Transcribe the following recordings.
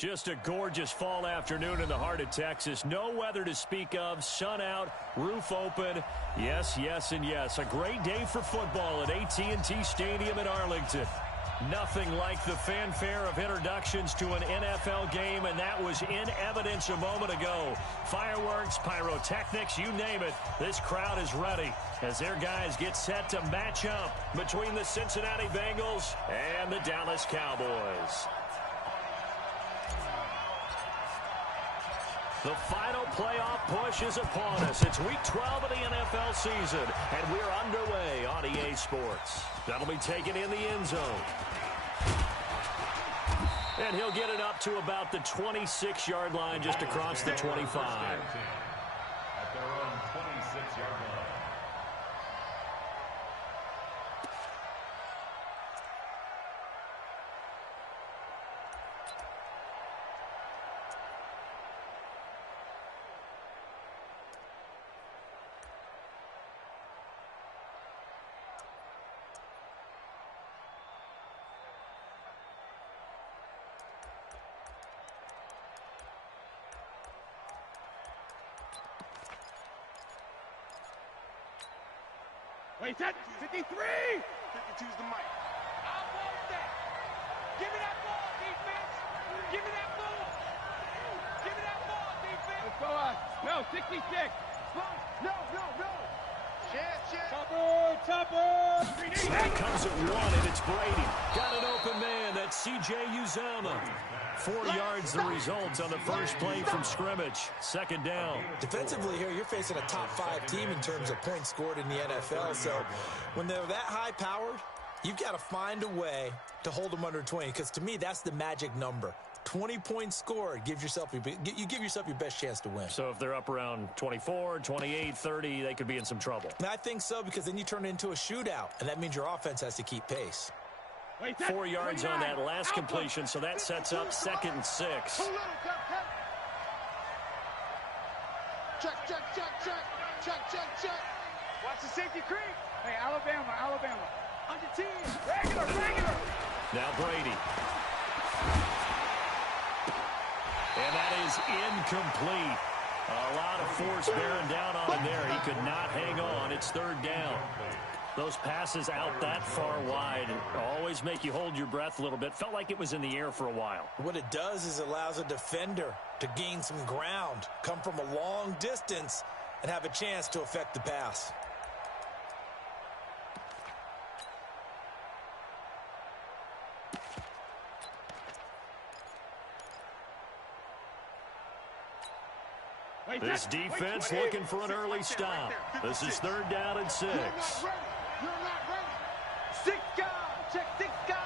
Just a gorgeous fall afternoon in the heart of Texas. No weather to speak of. Sun out, roof open. Yes, yes, and yes. A great day for football at AT&T Stadium in Arlington. Nothing like the fanfare of introductions to an NFL game, and that was in evidence a moment ago. Fireworks, pyrotechnics, you name it. This crowd is ready as their guys get set to match up between the Cincinnati Bengals and the Dallas Cowboys. The final playoff push is upon us. It's Week 12 of the NFL season, and we're underway on EA Sports. That'll be taken in the end zone. And he'll get it up to about the 26-yard line, just across the 25. At their own 26-yard line. Wait, that 53! 52's the mic. I want that. Give me that ball, defense. Give me that ball. Give me that ball, defense. Let's go on. No, 66. No. Shit. Chopper. That comes at one, and it's Brady. Got an open man. That's C.J. Uzomah. 4 yards the result on the first play from scrimmage. Second down. Defensively here, you're facing a top-5 team in terms of points scored in the NFL. So when they're that high-powered, you've got to find a way to hold them under 20. Because to me, that's the magic number. 20 points scored, you give yourself your best chance to win. So if they're up around 24, 28, 30, they could be in some trouble. And I think so, because then you turn it into a shootout, and that means your offense has to keep pace. 4 yards on that last completion, so that sets up 2nd and 6. Check. Watch the safety creep. Hey, Alabama. Under 10. Regular. Now Brady. And that is incomplete. A lot of force bearing down on him there. He could not hang on. It's 3rd down. Those passes out that far wide always make you hold your breath a little bit. Felt like it was in the air for a while. What it does is it allows a defender to gain some ground, come from a long distance, and have a chance to affect the pass. This defense looking for an early stop. This is 3rd down and 6. You're not ready. 6 guys. Check 6 guys.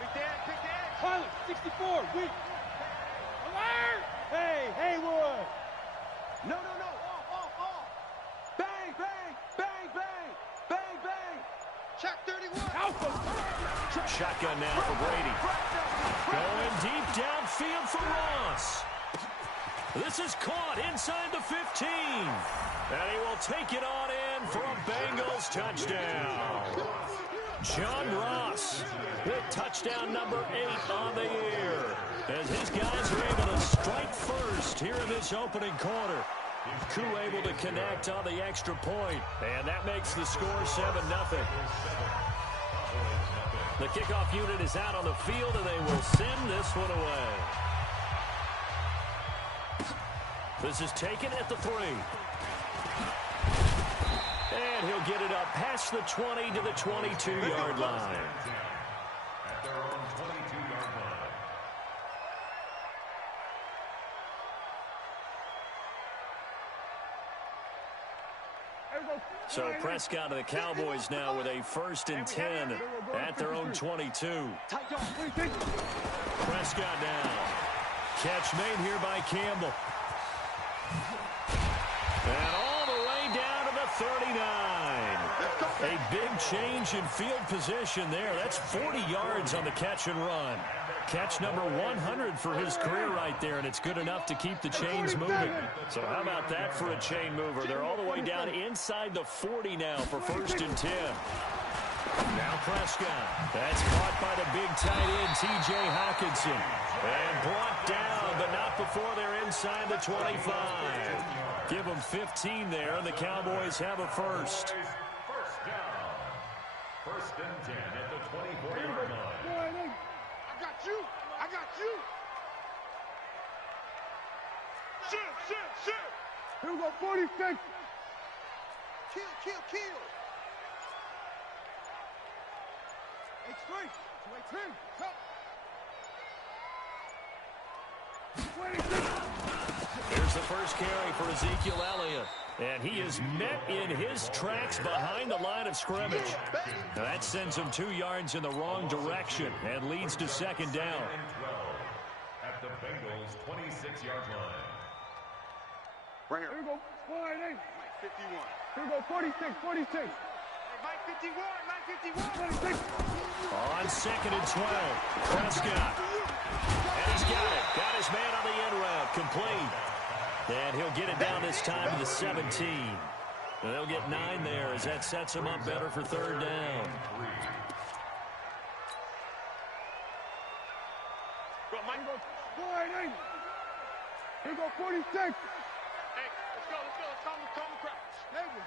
Big dad. Pilot, 64. Weak. Alert. Hey, Haywood. No. Off. Bang. Check 31. Alpha. Shotgun now for Brady. Going deep downfield for Ross. This is caught inside the 15. And he will take it on in for a Bengals touchdown. John Ross with touchdown number 8 on the year, as his guys are able to strike first here in this opening quarter. Koo able to connect on the extra point, and that makes the score 7-0. The kickoff unit is out on the field, and they will send this one away. This is taken at the 3. And he'll get it up past the 20 to the 22-yard line. At their own 22-yard line. So Prescott and the Cowboys now with a 1st and 10 at their own 22. Prescott now. Catch made here by Campbell. And all the way down to the 39. A big change in field position there. That's 40 yards on the catch and run. Catch number 100 for his career right there, and it's good enough to keep the chains moving. So how about that for a chain mover? They're all the way down inside the 40 now for 1st and 10. Now Prescott. That's caught by the big tight end, T.J. Hockenson. And brought down, but not before they're inside the 25. Give them 15 there, and the Cowboys have a first. First down. First and 10 at the 24-yard line. I got you. I got you. Shit. Here we go, 46. Kill. X3. 26. Here's the first carry for Ezekiel Elliott. And he is met in his tracks behind the line of scrimmage. Now that sends him 2 yards in the wrong direction and leads to second down. At the Bengals' 26-yard line. Right here. Here we go. 48. Mike 51. Here we go. 46. Hey, Mike 51. 26. On second and 12. Prescott. And he's got it. Got his man on the end route. Complete. And he'll get it down this time to the 17. And they'll get 9 there as that sets him up better for third down. Go, Mike. Go. 48. Here we go. 46. Hey, let's go. Let's calm the crowd. Hayward.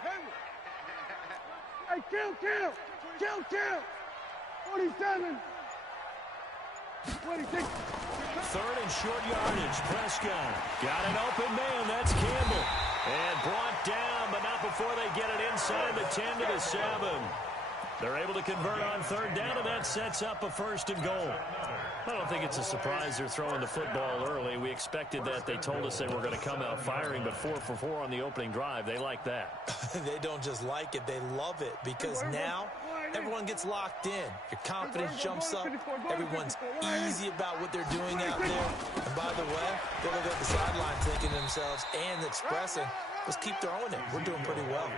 Hey, kill. 47. 26. Third and short yardage. Prescott got an open man. That's Campbell. And brought down, but not before they get it inside the 10 to the 7. They're able to convert on third down, and that sets up a first and goal. I don't think it's a surprise they're throwing the football early. We expected that. They told us they were going to come out firing, but 4 for 4 on the opening drive. They like that. They don't just like it, they love it, because now everyone gets locked in. Your confidence jumps up. Everyone's easy about what they're doing out there. And by the way, they look at the sideline thinking to themselves and expressing, let's keep throwing it. We're doing pretty well.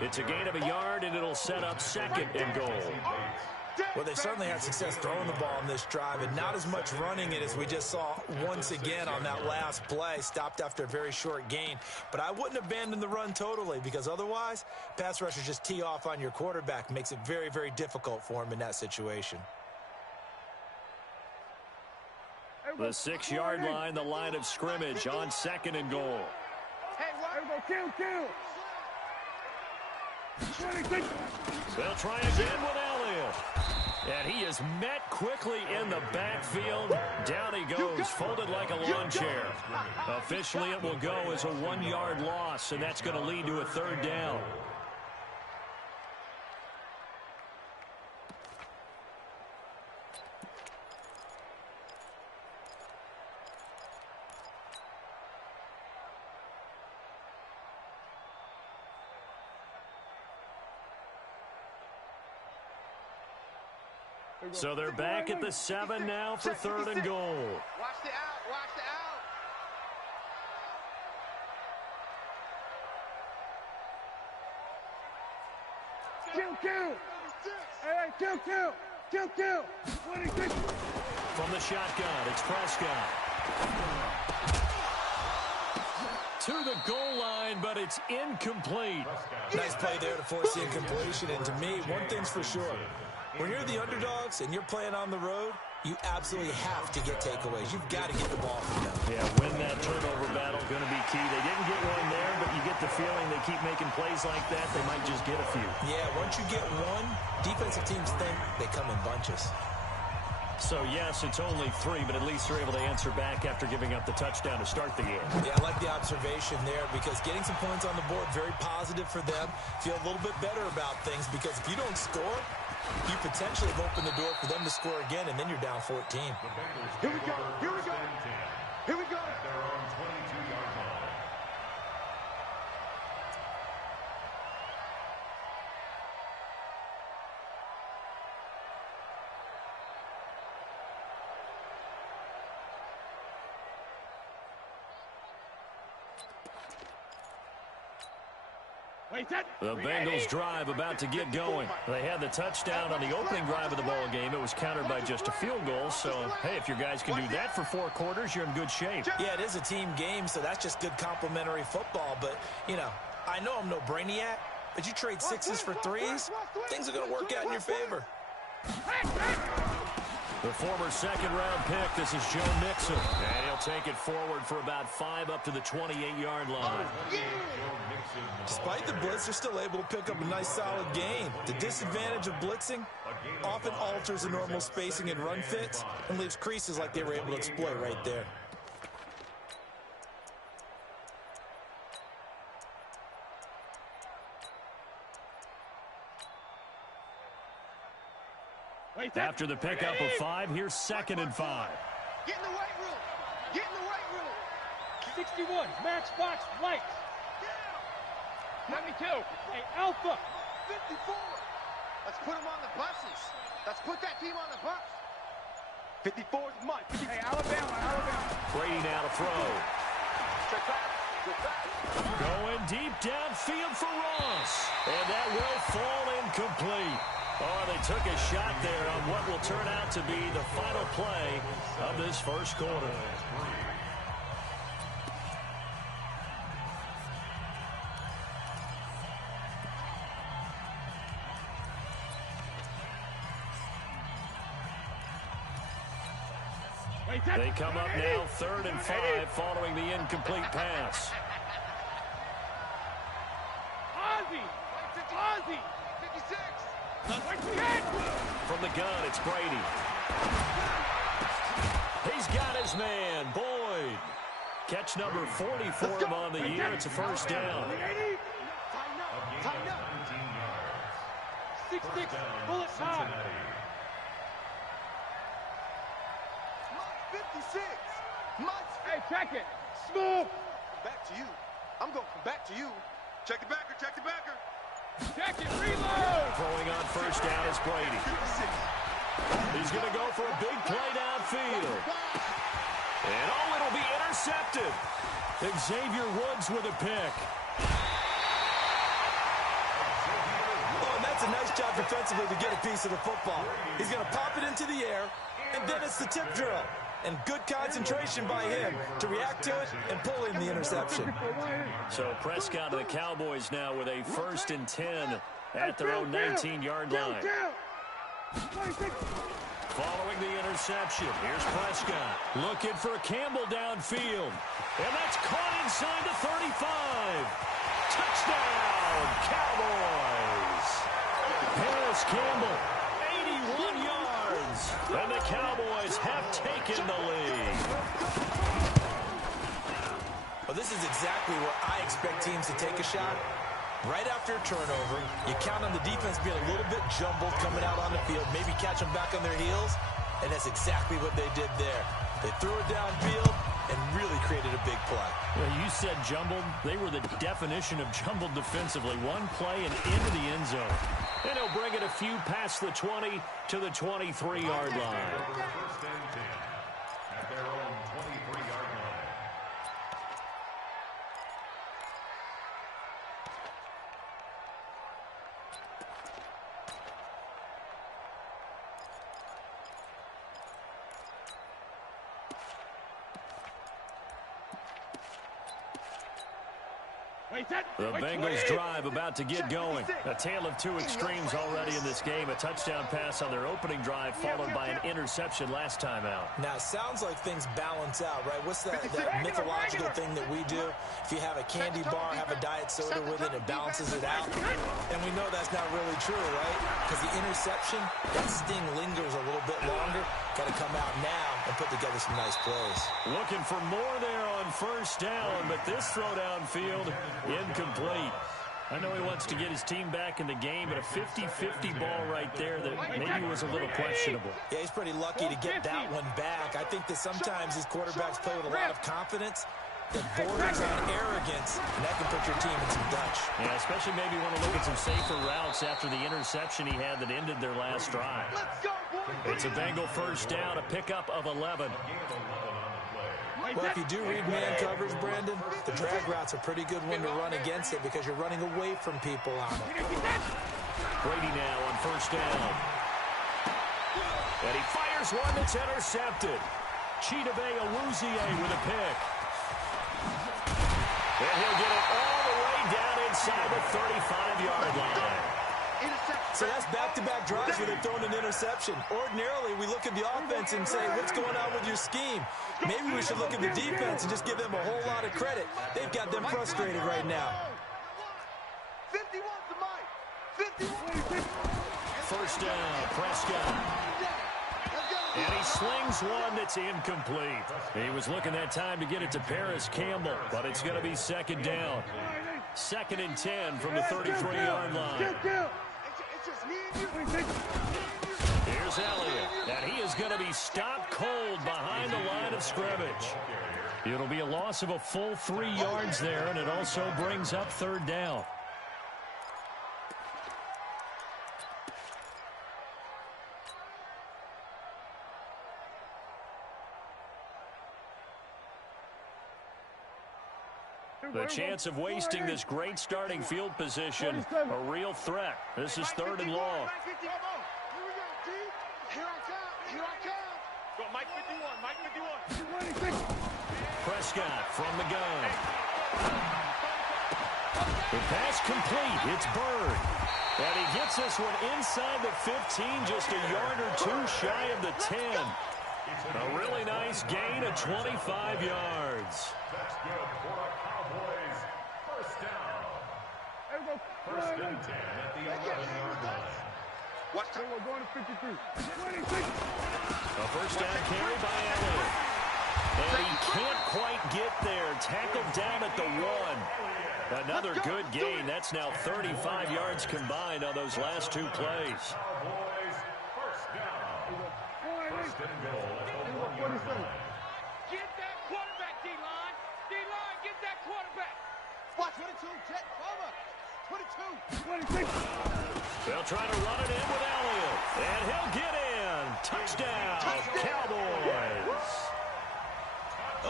It's a gain of a yard, and it'll set up second and goal. Well, they certainly had success throwing the ball on this drive, and not as much running it as we just saw once again on that last play. Stopped after a very short gain. But I wouldn't abandon the run totally, because otherwise, pass rushers just tee off on your quarterback. Makes it very, very difficult for him in that situation. The 6-yard line, the line of scrimmage on second and goal. Hey, kill. 26. They'll try again with Elliott. And he is met quickly in the backfield. Down he goes, folded like a lawn chair. Officially, it will go as a 1-yard loss, and that's going to lead to a third down. So they're back at the 7 now for third and goal. Watch the out. Kill. Hey, kill. 26. From the shotgun, it's Prescott. To the goal line, but it's incomplete. Nice play there to force the incompletion. And to me, one thing's for sure. When you're the underdogs and you're playing on the road, you absolutely have to get takeaways. You've got to get the ball from them. Yeah, win that turnover battle, going to be key. They didn't get one there, but you get the feeling they keep making plays like that, they might just get a few. Yeah, once you get one, defensive teams think they come in bunches. So, yes, it's only 3, but at least they're able to answer back after giving up the touchdown to start the game. Yeah, I like the observation there, because getting some points on the board, very positive for them. Feel a little bit better about things, because if you don't score, you potentially have opened the door for them to score again, and then you're down 14. Here we go. At their own 22-yard line. The Bengals drive about to get going. They had the touchdown on the opening drive of the ball game. It was countered by just a field goal. So, hey, if your guys can do that for 4 quarters, you're in good shape. Yeah, it is a team game, so that's just good complimentary football. But, you know, I know I'm no brainiac, But you trade sixes for threes, things are going to work out in your favor. The former second-round pick, this is Joe Mixon. And he'll take it forward for about 5 up to the 28-yard line. Despite the blitz, they're still able to pick up a nice, solid gain. The disadvantage of blitzing often alters the normal spacing and run fits and leaves creases like they were able to exploit right there. After the pickup of 5, here's 2nd and 5. Get in the weight room. Get in the weight room. 61, matchbox lights. 72, hey, Alpha. 54. Let's put them on the buses. Let's put that team on the bus. 54 is Mike. Hey, Alabama. Brady now to throw. Check back. Going deep downfield for Ross. And that will fall incomplete. Oh, they took a shot there on what will turn out to be the final play of this first quarter. They come up now 3rd and 5 following the incomplete pass. Ozzie. 56. From the gun, it's Brady. He's got his man, Boyd. Catch number 40 for him on the year. It's a first down. Tighten up. 6-6, bullet time. 56. Hey, check it. Smooth. Back to you. I'm going back to you. Check the backer. Check it, reload! Throwing on first down is Brady. He's going to go for a big play downfield. And it'll be intercepted. Xavier Woods with a pick. Oh, and that's a nice job defensively to get a piece of the football. He's going to pop it into the air, and then it's the tip drill. And good concentration by him to react to it and pull in the interception. So Prescott and the Cowboys now with a 1st and 10 at their own 19-yard line. Following the interception, here's Prescott looking for Campbell downfield. And that's caught inside the 35. Touchdown, Cowboys. Harris Campbell, 81 yards. And the Cowboys have taken the lead. Well, this is exactly where I expect teams to take a shot. Right after a turnover, you count on the defense being a little bit jumbled coming out on the field, maybe catch them back on their heels, and that's exactly what they did there. They threw it downfield and really created a big play. Well, you said jumbled. They were the definition of jumbled defensively. One play and into the end zone. And he'll bring it a few past the 20 to the 23-yard line. 1st and 10 at their own 23-yard line. The Bengals drive about to get going. A tale of two extremes already in this game. A touchdown pass on their opening drive followed by an interception last time out. Now, it sounds like things balance out, right? What's that mythological thing that we do? If you have a candy bar, have a diet soda with it, it balances it out. And we know that's not really true, right? Because the interception, that sting lingers a little bit longer. Got to come out now and put together some nice plays. Looking for more there on first down, but this throw downfield incomplete. I know he wants to get his team back in the game, but a 50-50 ball right there that maybe was a little questionable. Yeah, he's pretty lucky to get that one back. I think that sometimes these quarterbacks play with a lot of confidence that borders on arrogance, and that can put your team in some Dutch. Yeah, especially maybe want to look at some safer routes after the interception he had that ended their last drive. It's a Bengal first down, a pickup of 11. Well, if you do read man coverage, Brandon, the drag route's a pretty good one to run against it because you're running away from people on it. Brady now on first down. And he fires one that's intercepted. Chidobe Awuzie with a pick. And he'll get it all the way down inside inside the 35-yard line. So that's back-to-back drives where they've thrown an interception. Ordinarily, we look at the offense and say, what's going on with your scheme? Maybe we should look at the defense and just give them a whole lot of credit. They've got them frustrated right now. 51 to Mike. 51. First down, Prescott. And he slings one that's incomplete. He was looking that time to get it to Paris Campbell, but it's going to be second down. 2nd and 10 from the 33-yard line. Here's Elliott, and he is going to be stopped cold behind the line of scrimmage. It'll be a loss of a full 3 yards there, and it also brings up 3rd down. The chance of wasting this great starting field position, a real threat. This is 3rd and long. Prescott from the gun. The pass complete. It's Bird. And he gets this one inside the 15, just a yard or 2 shy of the 10. A really nice gain of 25 yards. That's good for a Cowboys first down. First and 10 at the 11-yard line. Watch time. We're going to 53. A first down carry by Elliott. And he can't quite get there. Tackled down at the 1. Another good gain. That's now 35 yards combined on those last 2 plays. Cowboys first down. First and goal at the 1-yard line. Get that quarterback, D-line. D-line, get that quarterback. Watch 22, Jet, over. 22. 26. They'll try to run it in with Elliott. And he'll get in. Touchdown, Cowboys.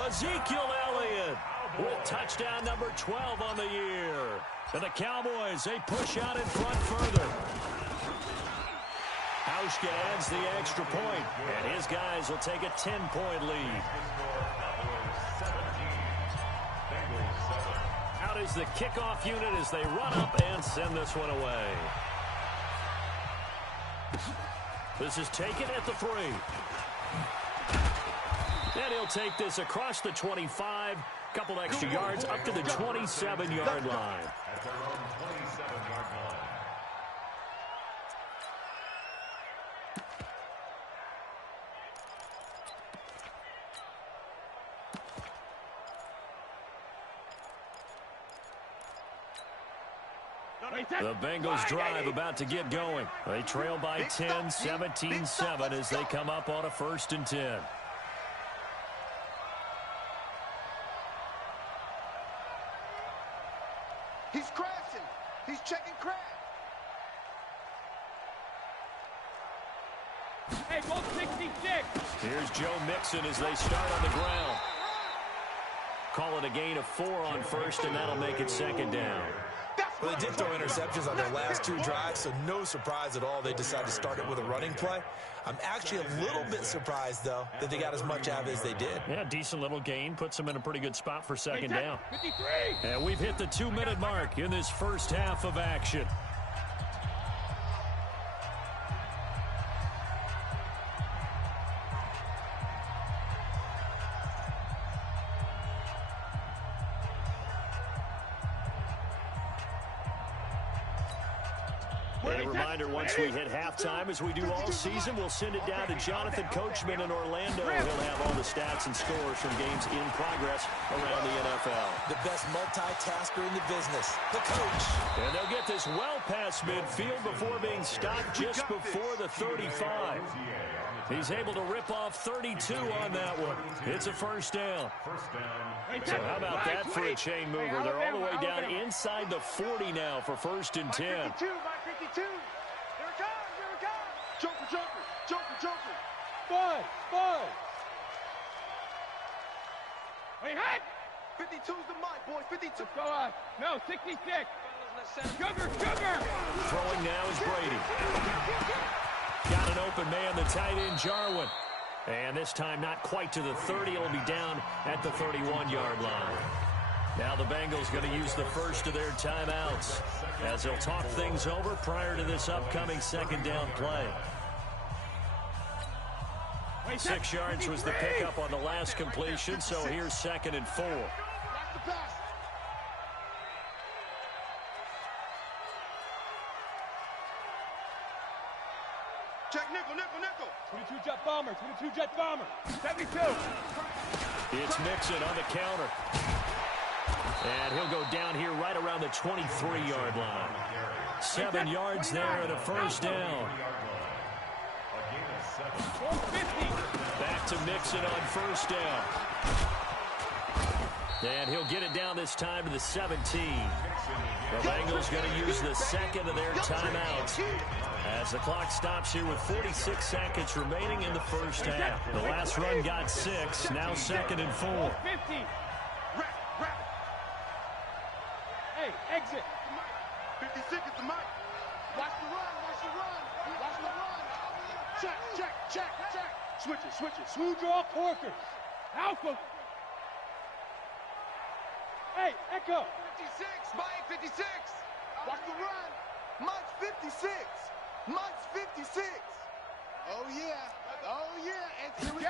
Ezekiel Elliott with touchdown number 12 on the year. And the Cowboys, they push out in front further. Hauschka adds the extra point, and his guys will take a 10-point lead. Out is the kickoff unit as they run up and send this one away. This is taken at the 3. And he'll take this across the 25, couple extra yards up to the 27-yard line. At their own 27-yard line. The Bengals drive about to get going. They trail by 10, 17-7 as they come up on a 1st and 10. He's crashing. He's checking crash. Hey, 166. Here's Joe Mixon as they start on the ground. Call it a gain of 4 on 1st, and that'll make it 2nd down. Well, they did throw interceptions on their last 2 drives, so no surprise at all they decided to start it with a running play. I'm actually a little bit surprised, though, that they got as much out of it as they did. Yeah, decent little gain. Puts them in a pretty good spot for 2nd down. 53. And we've hit the 2-minute mark in this first half of action. A reminder, once we hit halftime, as we do all season, we'll send it down to Jonathan Coachman in Orlando. He'll have all the stats and scores from games in progress around the NFL. The best multitasker in the business, the coach. And they'll get this well past midfield before being stopped just before the 35. He's able to rip off 32 on that one. It's a first down. So how about that for a chain mover? They're all the way down inside the 40 now for 1st and 10. 52, Mike 52. Here it comes, here it comes. Joker, Joker, Joker, Joker. Spud, Spud. Wait, hot. 52's the Mike, boys, 52. Go on. No, 66. Sugar, Sugar. Throwing now is Brady. Got an open man, the tight end, Jarwin. And this time not quite to the 30. It'll be down at the 31-yard line. Now the Bengals going to use the first of their timeouts as they'll talk things over prior to this upcoming second down play. 6 yards was the pickup on the last completion, so here's 2nd and 4. Check nickel, nickel, nickel. 22 jet bomber, 22 jet bomber. 72. It's Mixon on the counter. And he'll go down here right around the 23-yard line. 7 yards there and a first down. Back to Mixon on first down. And he'll get it down this time to the 17. The Bengals going to use the second of their timeouts as the clock stops here with 46 seconds remaining in the first half. The last run got 6, now 2nd and 4. 50. Hey, exit. 56 is the mic. Watch the run, watch the run, watch the run. Check, check, check, check. Switch it, switch it. Smooth draw, Corker. Alpha. Hey, Echo. 56, Mike, 56. Watch the run. Mike's 56. Mike's 56. Oh, yeah. Oh, yeah. And here we go.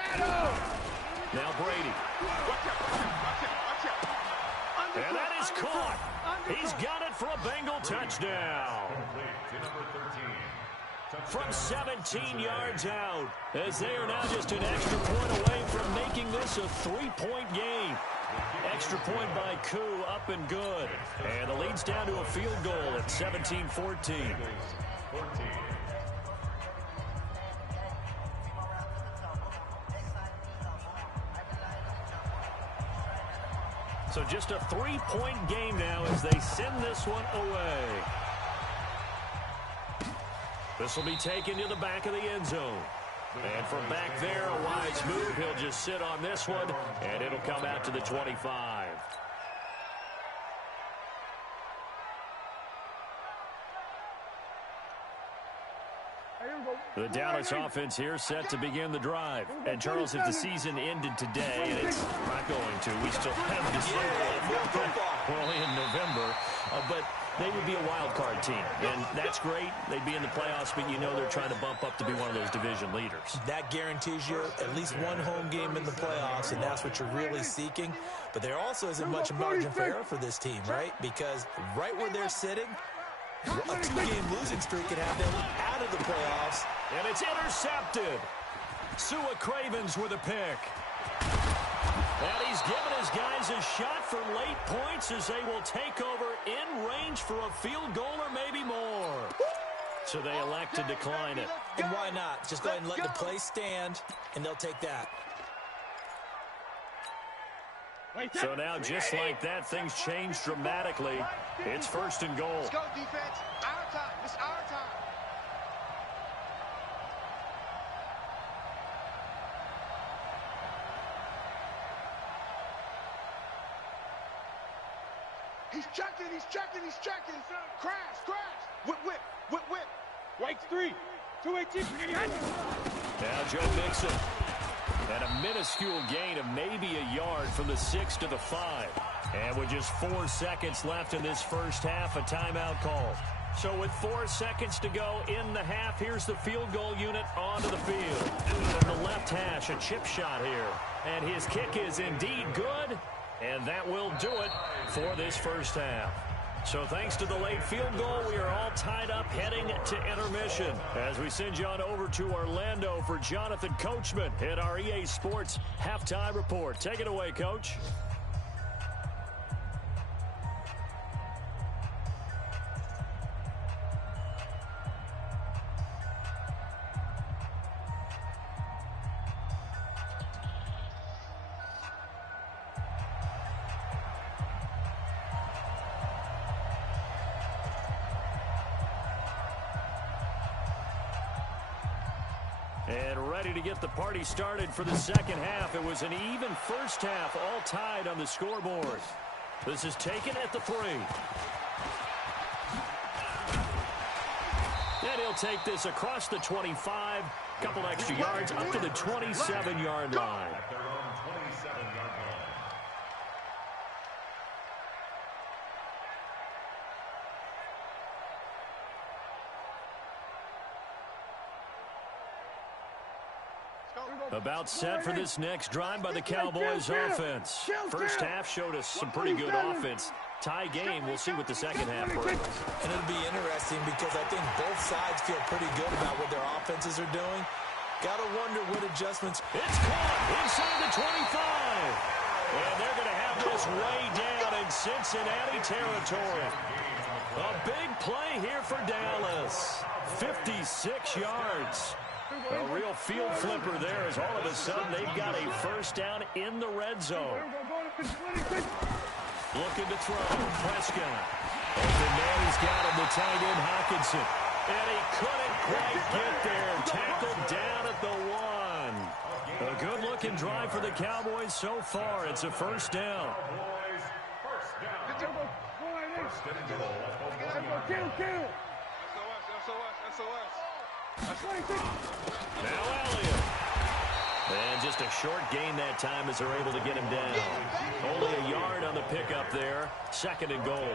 Now Brady. Watch out, watch out, watch out. And that is caught. He's got it for a Bengal touchdown. From 17 yards out, as they are now just an extra point away from making this a 3-point game. Extra point by Koo, up and good. And the lead's down to a field goal at 17-14. So just a 3-point game now as they send this one away. This will be taken to the back of the end zone. And from back there, a wise move. He'll just sit on this one, and it'll come out to the 25. The Dallas offense here set to begin the drive. And Charles, if the season ended today, and it's not going to, we still have December. We're only in November, but they would be a wild card team, and that's great. They'd be in the playoffs, but you know they're trying to bump up to be one of those division leaders. That guarantees you at least one home game in the playoffs, and that's what you're really seeking. But there also isn't much margin for error for this team, right? Because right where they're sitting, a 2-game losing streak could have them out of the playoffs. And it's intercepted. Sua Cravens with a pick. And he's given his guys a shot for late points as they will take over in range for a field goal or maybe more. So they elect to decline it. And why not? Just go ahead and let the play stand, and they'll take that. So now, just like that, things change dramatically. It's 1st and goal. Let's go, defense. Our time. It's our time. He's checking, he's checking, he's checking. Crash, crash. Whip, whip, whip, whip. Strikes 3. 218. Now Joe Mixon. And a minuscule gain of maybe a yard from the 6 to the 5. And with just 4 seconds left in this first half, a timeout call. So with 4 seconds to go in the half, here's the field goal unit onto the field. From the left hash, a chip shot here. And his kick is indeed good. And that will do it for this first half. So thanks to the late field goal, we are all tied up heading to intermission as we send you on over to Orlando for Jonathan Coachman at our EA Sports Halftime Report. Take it away, Coach. And ready to get the party started for the second half. It was an even first half, all tied on the scoreboard. This is taken at the 3. And he'll take this across the 25, couple extra yards up to the 27-yard line. About set for this next drive by the Cowboys offense. First half showed us some pretty good offense. Tie game. We'll see what the second half brings. And it'll be interesting because I think both sides feel pretty good about what their offenses are doing. Got to wonder what adjustments. It's caught inside the 25. And they're going to have this way down in Cincinnati territory. A big play here for Dallas. 56 yards. A real field flipper there as all of a sudden they've got a first down in the red zone. Looking to throw. Prescott. Open man, he's got him, the tight end Hockenson. And he couldn't quite get there. Tackled down at the 1. A good-looking drive for the Cowboys so far. It's a first down. Now Elliott. And just a short gain that time as they're able to get him down. Only a yard on the pickup there. Second and goal.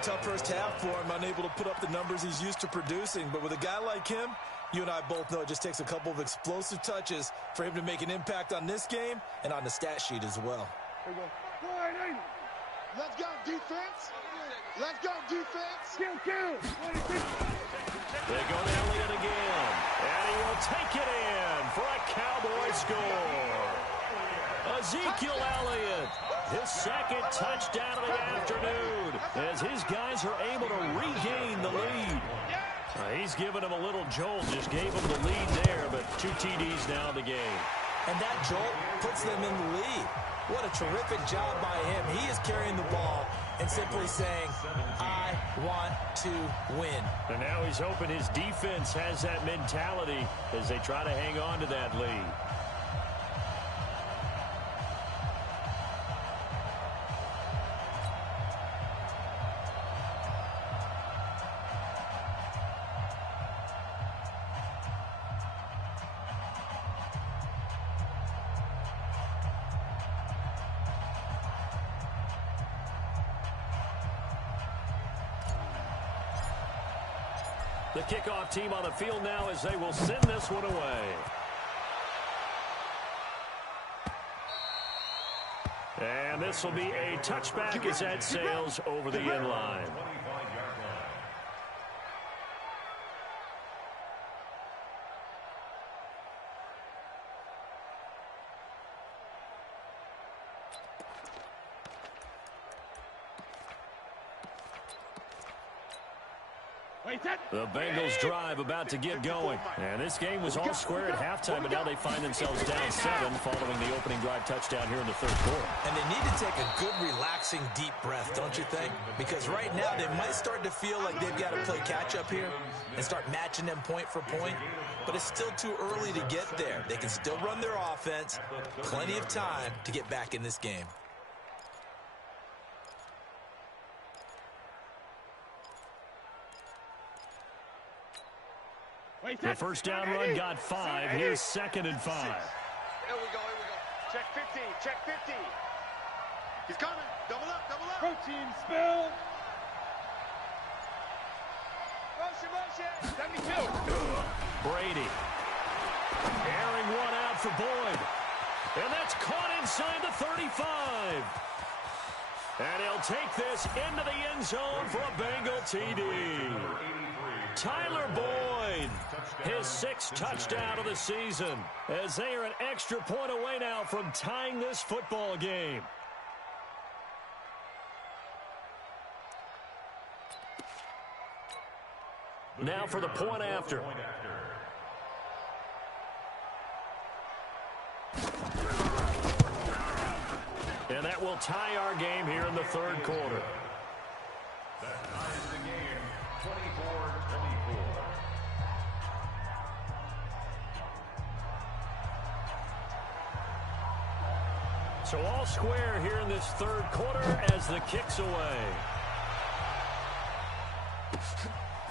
Tough first half for him, unable to put up the numbers he's used to producing. But with a guy like him, you and I both know it just takes a couple of explosive touches for him to make an impact on this game and on the stat sheet as well. Let's go, defense. Let's go, defense. Kill. They go to Elliott again. And he will take it in for a Cowboy score. Ezekiel Elliott, his second touchdown of the afternoon, as his guys are able to regain the lead. He's given him a little jolt, just gave him the lead there, but 2 TDs now in the game. And that jolt puts them in the lead. What a terrific job by him. He is carrying the ball and simply saying, I want to win. And now he's hoping his defense has that mentality as they try to hang on to that lead. The kickoff team on the field now as they will send this one away. And this will be a touchback as that sails over the end line. The Bengals drive about to get going. And this game was all square at halftime, but now they find themselves down 7 following the opening drive touchdown here in the third quarter. And they need to take a good, relaxing, deep breath, don't you think? Because right now they might start to feel like they've got to play catch-up here and start matching them point for point. But it's still too early to get there. They can still run their offense. Plenty of time to get back in this game. The first down run got 5. Here's 2nd and 5. Here we go. Check 50. He's coming. Double up. Protein spill. Motion. 72. Brady. Airing one out for Boyd. And that's caught inside the 35. And he'll take this into the end zone for a Bengal TD. Tyler Boyd, his 6th touchdown of the season, as they are an extra point away now from tying this football game. Now for the point after. And that will tie our game here in the third quarter. That ties the game 24-24. So all square here in this third quarter as the kick's away.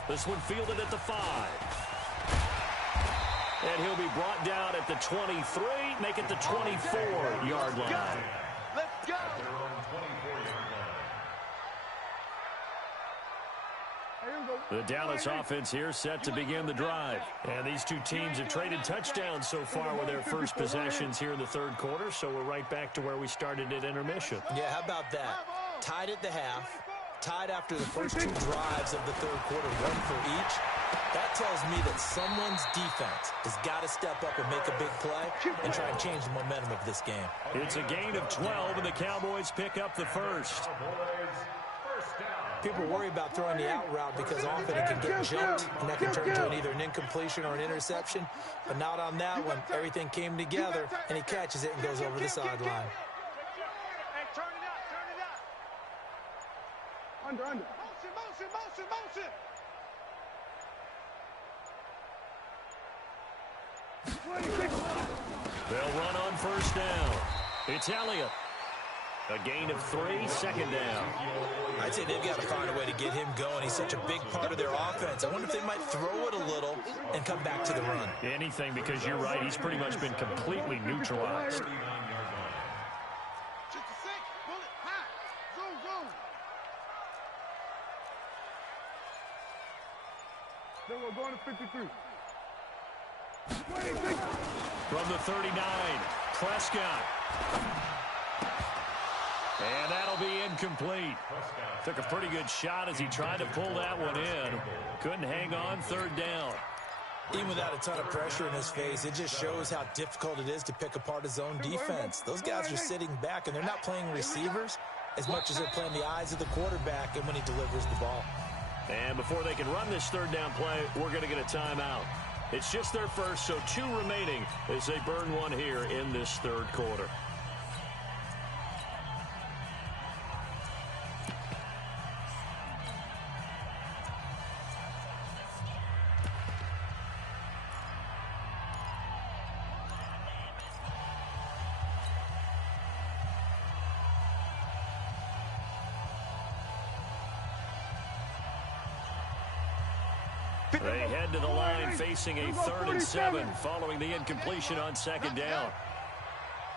This one fielded at the 5. And he'll be brought down at the 23, make it the 24-yard line. Let's go. At their own 24-yard line. The Dallas offense here set to begin the drive. And these two teams have traded touchdowns so far with their first possessions here in the third quarter, so we're right back to where we started at intermission. Yeah, how about that? Tied at the half, tied after the first two drives of the third quarter, one for each. That tells me that someone's defense has got to step up and make a big play and try and change the momentum of this game. It's a gain of 12, and the Cowboys pick up the first. People worry about throwing the out route because often it can get jumped, and that can turn into either an incompletion or an interception. But not on that one. Everything came together, and he catches it and goes over the sideline. Hey, turn it up, turn it up. Under. Motion. They'll run on first down. It's Elliott. A gain of 3, second down. I'd say they've got to find a way to get him going. He's such a big part of their offense. I wonder if they might throw it a little and come back to the run. Anything, because you're right. He's pretty much been completely neutralized. Just a sec. Bullet, high. Zoom. Then we're going to 53. From the 39, Prescott. And that'll be incomplete. Took a pretty good shot as he tried to pull that one in. Couldn't hang on, third down. Even without a ton of pressure in his face, it just shows how difficult it is to pick apart his own defense. Those guys are sitting back, and they're not playing receivers as much as they're playing the eyes of the quarterback and when he delivers the ball. And before they can run this third down play, we're going to get a timeout. It's just their first, so 2 remaining as they burn one here in this third quarter. They head to the line facing a 3rd and 7 following the incompletion on second down.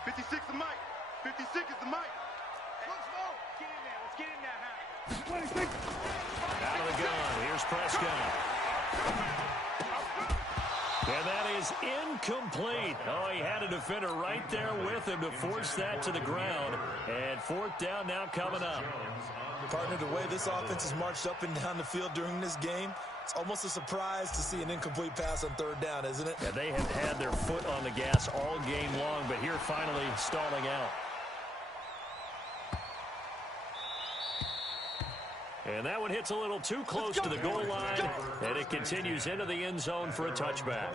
56 is the mic. 56 is the mic. Get in there. Let's get in there, huh? Out of the gun. Here's Prescott. And that is incomplete. Oh, he had a defender right there with him to force that to the ground. And 4th down now coming up. Partner, the way this offense has marched up and down the field during this game, it's almost a surprise to see an incomplete pass on 3rd down, isn't it? Yeah, they have had their foot on the gas all game long, but here finally stalling out. And that one hits a little too close to the goal line, and it continues into the end zone for a touchback.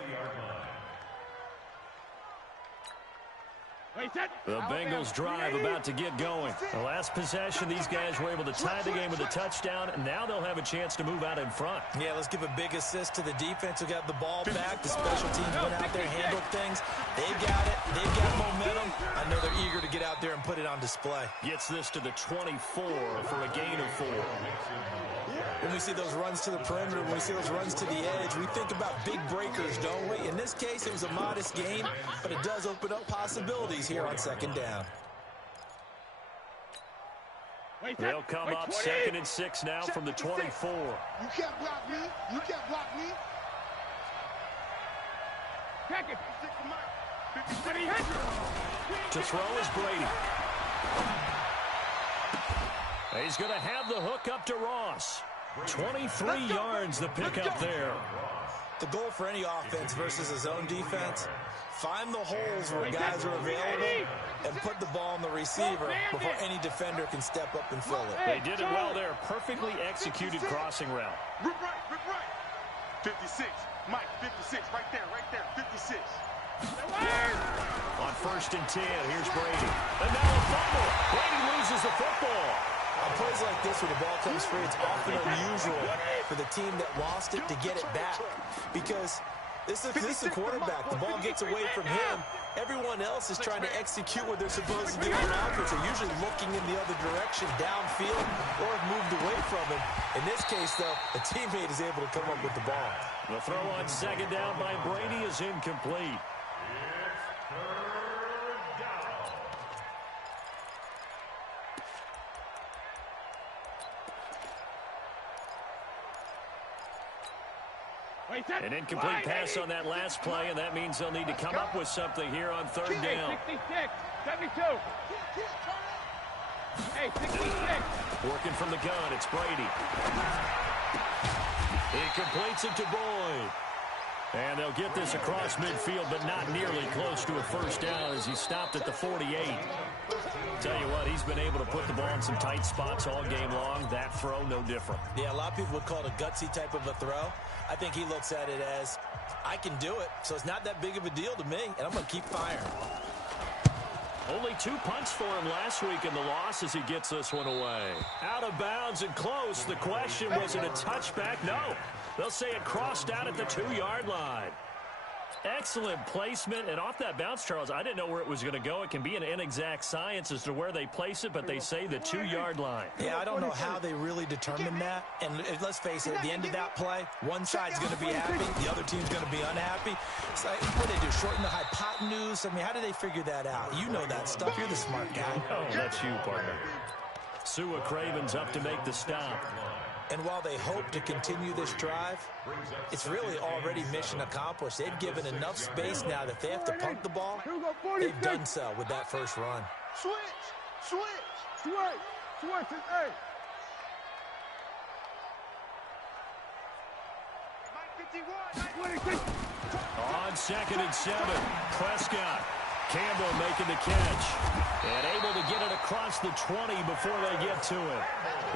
The Bengals drive about to get going. The last possession, these guys were able to tie the game with a touchdown, and now they'll have a chance to move out in front. Yeah, let's give a big assist to the defense who got the ball back. The special teams went out there, handled things. They've got it. They've got momentum. I know they're eager to get out there and put it on display. Gets this to the 24 for a gain of 4. When we see those runs to the perimeter, when we see those runs to the edge, we think about big breakers, don't we? In this case, it was a modest gain, but it does open up possibilities here on 2nd down. They'll come up 2nd and 6 now from the 24. You can't block me. You can't block me. To throw is Brady. He's going to have the hook up to Ross. 23 yards the pickup there. The goal for any offense versus his own defense, find the holes where guys are available and put the ball on the receiver before any defender can step up and fill it. They did it well there. Perfectly executed crossing route. Rip right. 56. Mike, 56. Right there. 56. On 1st and 10, here's Brady. And now a fumble. Brady loses the football. On plays like this where the ball comes free, it's often unusual for the team that lost it to get it back. Because this is a quarterback. The ball gets away from him. Everyone else is trying to execute what they're supposed to do on offense. They're usually looking in the other direction, downfield, or have moved away from him. In this case, though, a teammate is able to come up with the ball. The throw on 2nd down by Brady is incomplete. An incomplete pass on that last play, and that means they'll need to come up with something here on third down. 66, 72. Hey, 66. Working from the gun, it's Brady. He completes it to Boyd. And they'll get this across midfield, but not nearly close to a first down as he stopped at the 48. Tell you what, he's been able to put the ball in some tight spots all game long. That throw, no different. Yeah, a lot of people would call it a gutsy type of a throw. I think he looks at it as, I can do it, so it's not that big of a deal to me, and I'm going to keep firing. Only 2 punts for him last week in the loss as he gets this one away. Out of bounds and close. The question, was it a touchback? No. They'll say it crossed out at the 2-yard line. Excellent placement. And off that bounce, Charles, I didn't know where it was going to go. It can be an inexact science as to where they place it, but they say the 2-yard line. Yeah, I don't know how they really determine that. And let's face it, at the end of that play, one side's going to be happy, the other team's going to be unhappy. It's like, what do they do, shorten the hypotenuse? I mean, how do they figure that out? You know that stuff. You're the smart guy. Oh, that's you, partner. Sua Craven's up to make the stop. And while they hope to continue this drive, it's really already mission accomplished. They've given enough space now that they have to punt the ball. They've done so with that first run. Switch. It's A. Mike 51. On 2nd and 7, Prescott. Campbell making the catch and able to get it across the 20 before they get to it.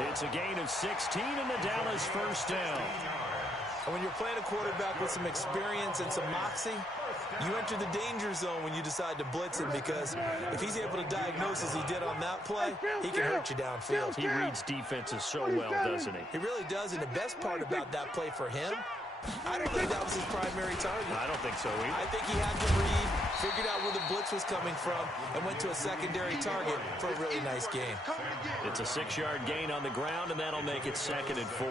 It's a gain of 16 and the Dallas first down. And when you're playing a quarterback with some experience and some moxie, you enter the danger zone when you decide to blitz him, because if he's able to diagnose as he did on that play, he can hurt you downfield. He reads defenses so well, doesn't he? He really does, and the best part about that play for him, I don't think that was his primary target. I don't think so either. I think he had to read, figured out where the blitz was coming from, and went to a secondary target for a really nice gain. It's a 6-yard gain on the ground, and that'll make it 2nd and 4.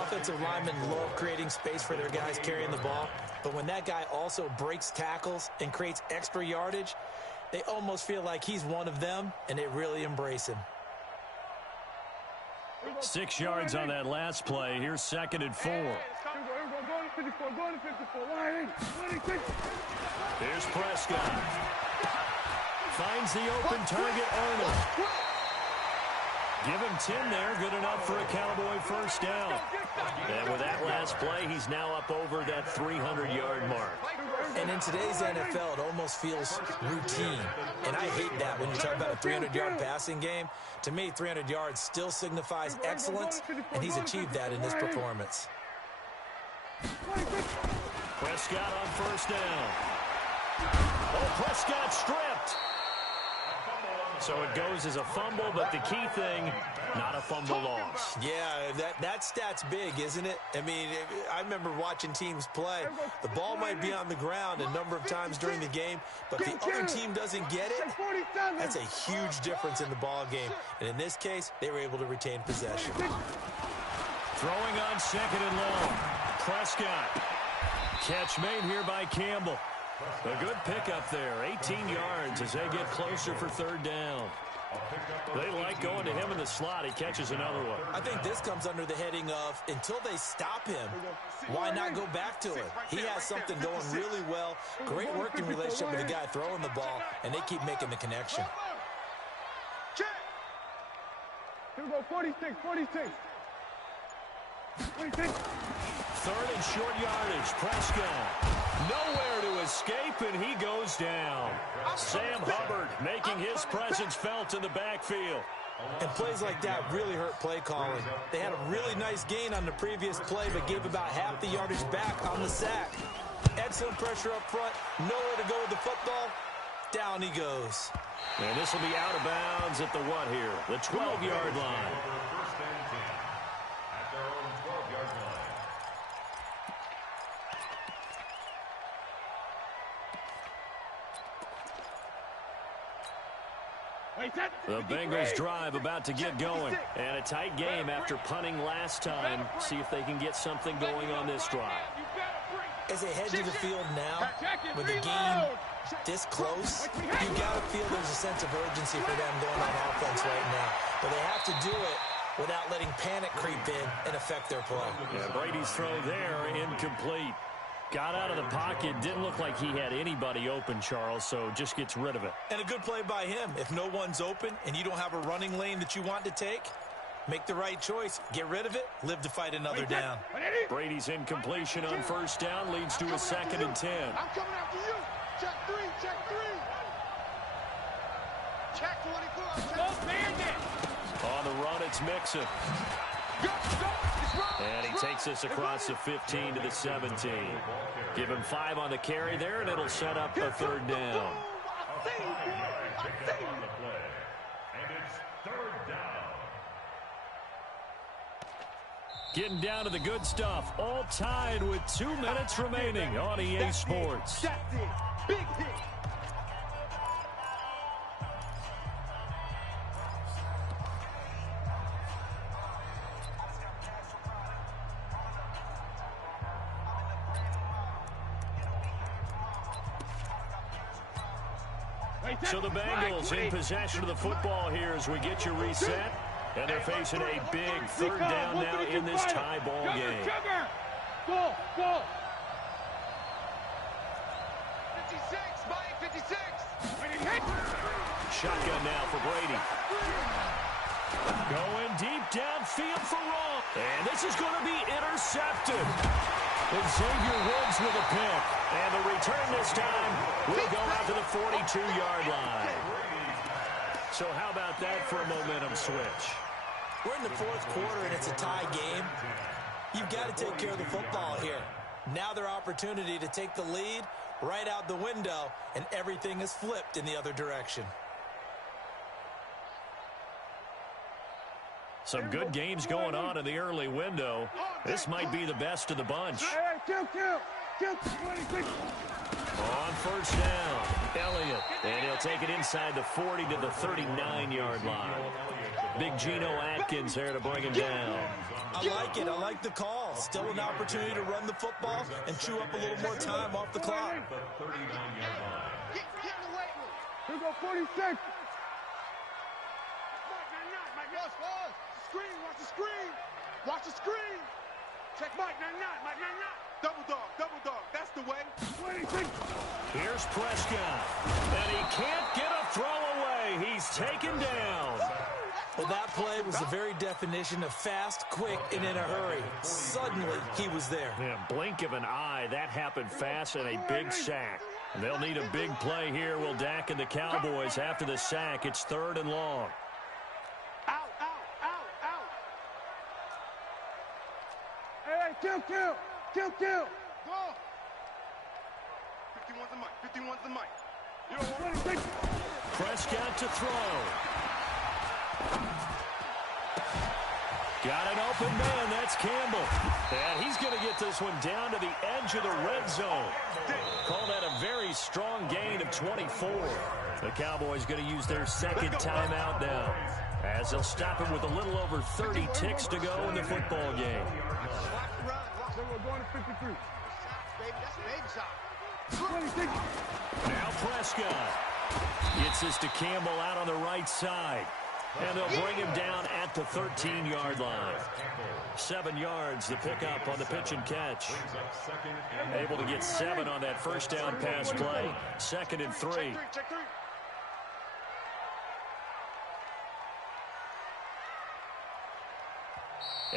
Offensive linemen love creating space for their guys carrying the ball, but when that guy also breaks tackles and creates extra yardage, they almost feel like he's one of them, and they really embrace him. 6 yards on that last play. Here's 2nd and 4. Here's Prescott. Finds the open target, Arnold. Give him 10 there. Good enough for a Cowboy first down. And with that last play, he's now up over that 300-yard mark. And in today's NFL, it almost feels routine. And I hate that when you talk about a 300-yard passing game. To me, 300 yards still signifies excellence, and he's achieved that in this performance. Prescott on first down. Oh, Prescott stripped. So it goes as a fumble, but the key thing, not a fumble loss. Yeah, that stat's big, isn't it? I mean, I remember watching teams play. The ball might be on the ground a number of times during the game, but the other team doesn't get it. That's a huge difference in the ball game. And in this case, they were able to retain possession. Throwing on 2nd and long. Prescott. Catch made here by Campbell. A good pickup there, 18 yards as they get closer for 3rd down. They like going to him in the slot. He catches another one. I think this comes under the heading of, until they stop him, why not go back to it? He has something going really well, great working relationship with the guy throwing the ball, and they keep making the connection. Here we go, 46. 3rd and short yardage. Prescott. Nowhere to escape, and he goes down. Sam Hubbard making his presence felt in the backfield. And plays like that really hurt play calling. They had a really nice gain on the previous play, but gave about half the yardage back on the sack. Excellent pressure up front. Nowhere to go with the football. Down he goes. And this will be out of bounds at the what here? The 12-yard line. The Bengals drive about to get going. And a tight game after punting last time. See if they can get something going on this drive. As they head to the field now, with the game this close, you got to feel there's a sense of urgency for them going on offense right now. But they have to do it without letting panic creep in and affect their play. Yeah, Brady's throw there, incomplete. Got out of the pocket, didn't look like he had anybody open, Charles, so just gets rid of it. And a good play by him. If no one's open and you don't have a running lane that you want to take, make the right choice. Get rid of it. Live to fight another down. Brady's incompletion on first down leads to a 2nd and 10. I'm coming after you. Check 3, check 3. Check 24. Go, Bandit. On the run, it's Mixon. And he takes this across the 15 to the 17. Give him 5 on the carry there, and it'll set up a 3rd down. And it's 3rd down. Getting down to the good stuff. All tied with 2 minutes remaining on EA Sports. That's it. Big hit. So the Bengals in possession of the football here as we get you reset. And they're facing a big 3rd down now in this tie ball game. Go, go. 56, Mike, 56. Shotgun now for Brady. Going deep downfield for Raw. And this is going to be intercepted. And Xavier Woods with a pick. And the return this time will go out to the 42-yard line. So how about that for a momentum switch? We're in the 4th quarter, and it's a tie game. You've got to take care of the football here. Now their opportunity to take the lead right out the window, and everything is flipped in the other direction. Some good games going on in the early window. This might be the best of the bunch. On first down, Elliott. And he'll take it inside the 40 to the 39-yard line. Big Geno Atkins there to bring him down. I like it. I like the call. Still an opportunity to run the football and chew up a little more time off the clock. The 39-yard line. Get in the weight room. Here go 46. Mike, Mike, screen, watch the screen. Watch the screen. Check Mike, 99, Mike, 99. Double dog, that's the way. 26. Here's Prescott. And he can't get a throw away. He's taken down. Well, that play was the very definition of fast, quick, and in a hurry. Suddenly, he was there. Yeah, blink of an eye. That happened fast and a big sack. They'll need a big play here, will Dak and the Cowboys after the sack. It's 3rd and long. Out. Hey, kill. Go. 51's the mic. You know what? 26. Prescott to throw. Got an open man. That's Campbell. And he's going to get this one down to the edge of the red zone. Call that a very strong gain of 24. The Cowboys going to use their 2nd timeout now, as they'll stop him with a little over 30 ticks to go in the football game. So we're going to 53. Baby, that's baby shot. 26. Now Prescott gets this to Campbell out on the right side. And they'll bring him down at the 13-yard line. 7 yards, the pickup on the pitch and catch. Able to get 7 on that first down pass play. 2nd and 3. Check 3.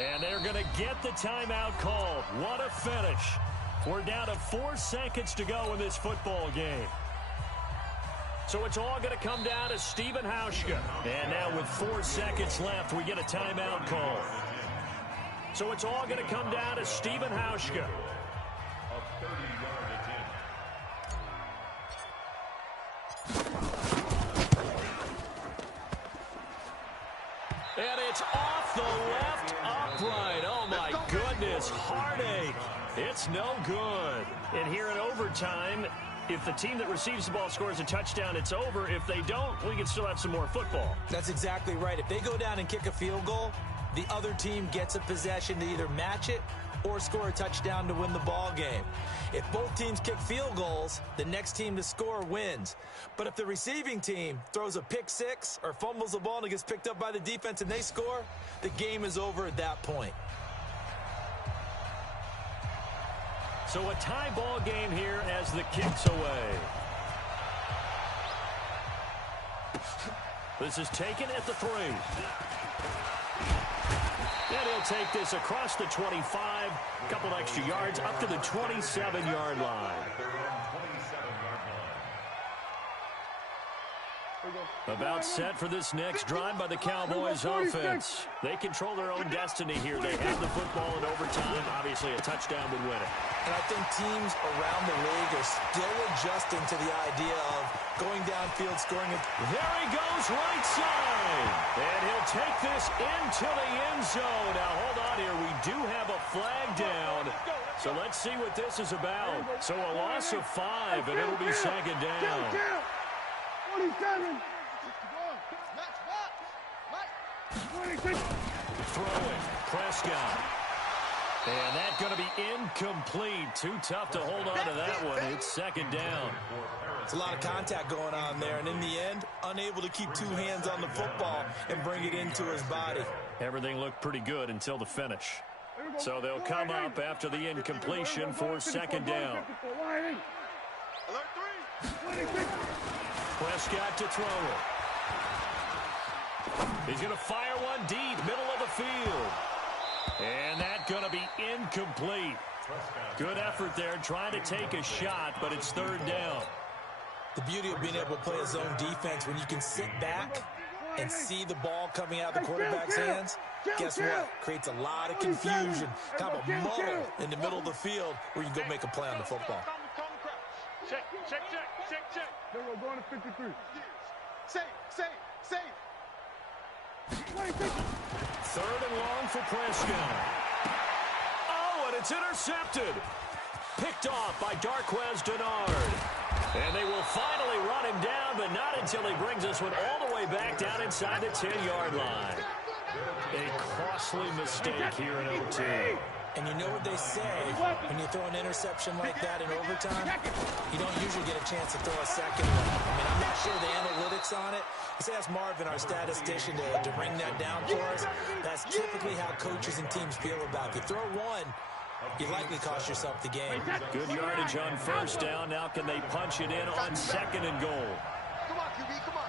And they're going to get the timeout called. What a finish. We're down to 4 seconds to go in this football game. So it's all going to come down to Stephen Hauschka. And now with 4 seconds left, we get a timeout call. So it's all going to come down to Stephen Hauschka. A 30-yard attempt. And it's off the left upright. Oh, my goodness. Heartache. It's no good. And here in overtime, if the team that receives the ball scores a touchdown, it's over. If they don't, we can still have some more football. That's exactly right. If they go down and kick a field goal, the other team gets a possession to either match it or score a touchdown to win the ball game. If both teams kick field goals, the next team to score wins. But if the receiving team throws a pick six or fumbles the ball and it gets picked up by the defense and they score, the game is over at that point. So a tie ball game here as the kick's away. This is taken at the 3. And he'll take this across the 25, a couple extra yards, up to the 27-yard line. About set for this next drive by the Cowboys offense. They control their own destiny here. They have the football in overtime. Obviously, a touchdown would win it. And I think teams around the league are still adjusting to the idea of going downfield, scoring it. There he goes, right side. And he'll take this into the end zone. Now, hold on here. We do have a flag down. So let's see what this is about. So a loss of 5, and it'll be second down. 27. Throwing, Prescott. And that's going to be incomplete. Too tough to hold on to that one. It's second down. It's a lot of contact going on there, and in the end, unable to keep 2 hands on the football and bring it into his body. Everything looked pretty good until the finish. So they'll come up after the incompletion for second down. Prescott to throw it. He's going to fire one deep, middle of the field. And that's going to be incomplete. Good effort there, trying to take a shot, but it's third down. The beauty of being able to play a zone defense, when you can sit back and see the ball coming out of the quarterback's hands, guess what? Creates a lot of confusion, kind of a muddle in the middle of the field where you can go make a play on the football. Check. Then we're going to 53. Safe. Third and long for Prescott. Oh, and it's intercepted. Picked off by Darquez Denard. And they will finally run him down, but not until he brings this one all the way back down inside the 10-yard line. A costly mistake here in OT. And you know what they say, when you throw an interception like that in overtime, you don't usually get a chance to throw a second one. I mean, I'm not sure the analytics on it. Let's ask Marvin, our statistician, to bring that down for us. That's typically how coaches and teams feel about it. If you throw one, you likely cost yourself the game. Good yardage on first down. Now can they punch it in on second and goal? Come on, QB, come on.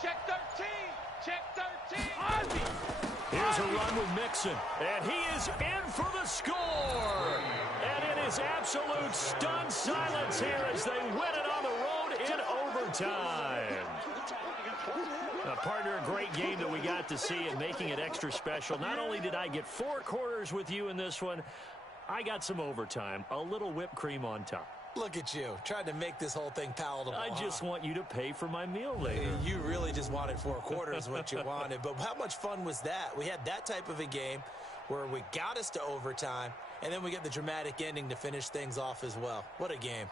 Check 13. Here's a run with Mixon, and he is in for the score. And it is absolute stunned silence here as they win it on the road in overtime. Partner, a great game that we got to see and making it extra special. Not only did I get 4 quarters with you in this one, I got some overtime, a little whipped cream on top. Look at you, trying to make this whole thing palatable. I just want you to pay for my meal later. You really just wanted 4 quarters, what you wanted. But how much fun was that? We had that type of a game where we got us to overtime, and then we get the dramatic ending to finish things off as well. What a game.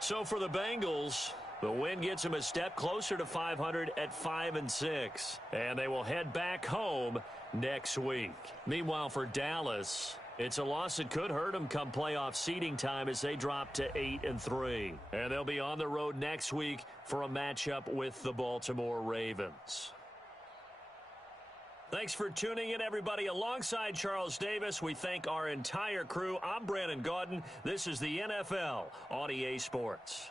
So for the Bengals, the win gets them a step closer to 500 at 5-6. And they will head back home next week. Meanwhile, for Dallas, it's a loss that could hurt them come playoff seeding time as they drop to 8-3. And they'll be on the road next week for a matchup with the Baltimore Ravens. Thanks for tuning in, everybody. Alongside Charles Davis, we thank our entire crew. I'm Brandon Gaudin. This is the NFL on EA Sports.